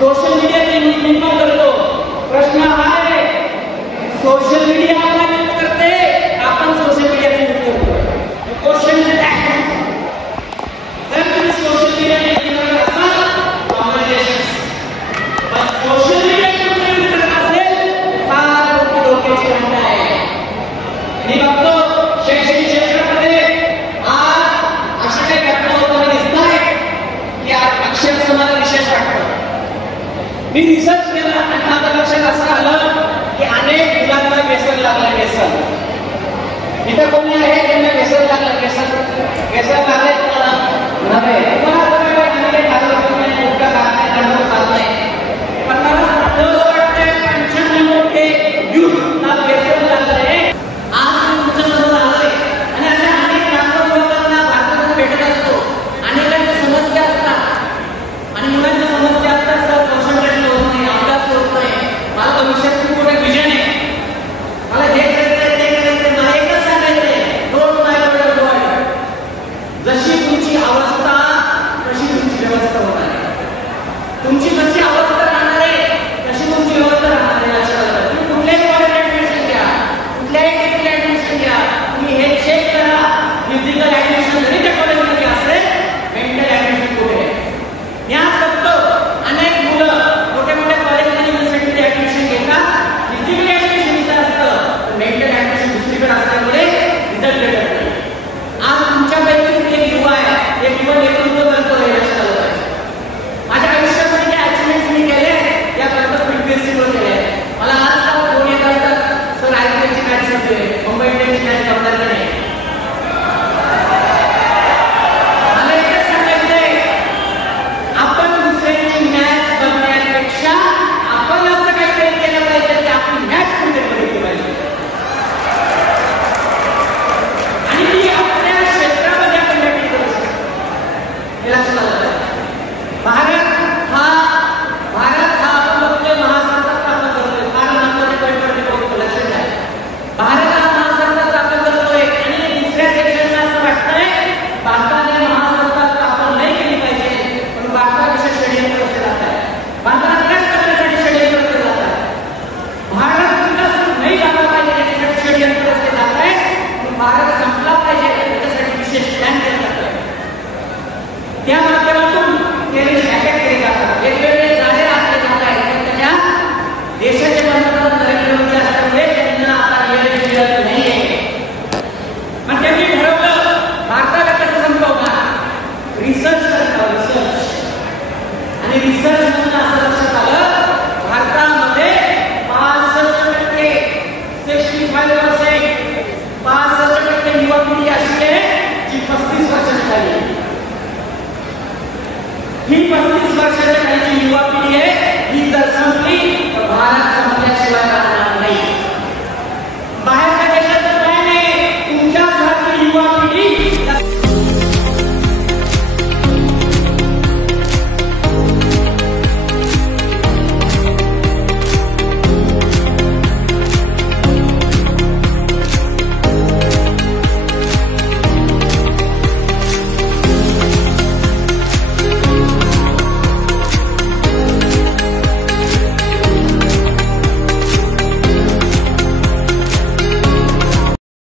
Social मीडियाचा use me पण करतो. प्रश्न हा आहे, सोशल मीडिया आपण यूज करते, आपण सोशल मीडियाचा यूज करतो. क्वेश्चन इज दॅट जर तुम्ही सोशल मीडिया यूज करत असाल कॉंग्रॅच्युलेशन्स, पण सोशल मीडिया यूज करत असेल फार मोठी डोक्याची घंटा आहे. मी बघतो शैक्षणिक क्षेत्रामध्ये आज अशा काही घटना होताना दिसत आहेत की अक्षरशः मला विशेष वाटतं. मी रिसर्च केला आणि माझ्या लक्षात असं आलं की अनेक मुलांना व्यसन लागलं. व्यसन इथं कोणी आहे त्यांना व्यसन लागलं? व्यसन लागलंय तुम्हाला? तुम्हाला असं काय अनेक हजार रुपये मोठ्या कारखान्यात चाललंय, पण मला असं वाटतंय 95% युथला व्यसन लागलंय. आज तुमच्या समोर आलोय आणि अशा अनेक लाखो लोकांना भारतात भेटत असतो. अनेकांच्या समस्या असतात आणि मुलांच्या समस्या असतात. कॉन्सन्ट्रेशन होत नाही, अभ्यास होत नाही. मला भविष्यात खूप मोठं विजन आहे, मला हे करायचंय ते करायचंय. मला एकच सांगायचंय, डोंट माय वर्ल्ड. जशी तुमची अवस्था तशी तुमची व्यवस्था होणार आहे. तुमची जशी अवस्था राहणार आहे तशी तुमची व्यवस्था राहणार आहे. लक्षात आलं? तुम्ही कुठल्याही कॉलेज ऍडमिशन घ्या, कुठल्याही डिग्री ऍडमिशन घ्या, तुम्ही हे चेक करा फिजिकल ऍडमिशन जरी त्या कॉलेजमध्ये असेल, मेंटल ऍडमिशन कुठे आहे. मी आज बघतो अनेक मुलं मोठ्या मोठ्या कॉलेजमध्ये युनिव्हर्सिटीमध्ये ऍडमिशन घेतात, फिजिकल ऍडमिशन इथं असतं, मेंटल ऍडमिशन दुसरीकडे असल्यामुळे रिझल्ट भेटत नाही. आज तुमच्यापैकी एक युवा आहे, एक युवा नेतृत्व करतो. हे लक्षात आलं पाहिजे. माझ्या आयुष्यामध्ये जे अचिव्हमेंट्स मी केले या फक्त फ्रिक्वेन्सीवर केले. मला आजकाल फोन येत असतात, सर आयपीएलची मॅच सुरू आहे, मुंबई इंडियन्सची मॅच जमणार की नाही. मला एकच सांगायचंय, आपण दुसऱ्यांची मॅच बघण्यापेक्षा आपण असं काहीतरी केलं पाहिजे की आपली मॅच कुठे बघितली पाहिजे आणि ती आपल्या क्षेत्रामध्ये आपण नक्की करू शकतो. हे लक्षात आलं पाहिजे. भारत हा आपण बघतोय महासत्ता स्थापन करतोय. फार महत्वाचे पॉईंट वरती बघतो, लक्षात घ्या. भारत हा महासत्ता स्थापन करतोय आणि दुसऱ्या देशांना असं वाटतंय भारताने महासत्ता स्थापन नाही केली पाहिजे, पण भारतापेक्षा षडयंत्र केलं जात आहे. भारताला त्रास करण्यासाठी षडयंत्र केलं जात आहे. भारत विकसित नाही झाला पाहिजे त्याच्यासाठी षडयंत्र केलं जात आहे. भारत संपला पाहिजे त्याच्यासाठी विशेष प्लॅन केला जात आहे. त्या माध्यमातून केले जातात, वेगवेगळे जाळे आखले जात आहेत. पण त्याच्या देशाचे पंतप्रधान नरेंद्र मोदी असल्यामुळे त्यांना आता यश मिळत नाहीये. पण त्यांनी ठरवलं भारताला कसं संपवणार, रिसर्च करणार. रिसर्च आणि रिसर्च म्हणून असं लक्षात आलं, भारतामध्ये 65% 65% युवा पिढी अशी आहे जी 35 वर्षाची झाली. ही 35 वर्षाच्या खालीची युवा पिढी आहे, ही जर संपली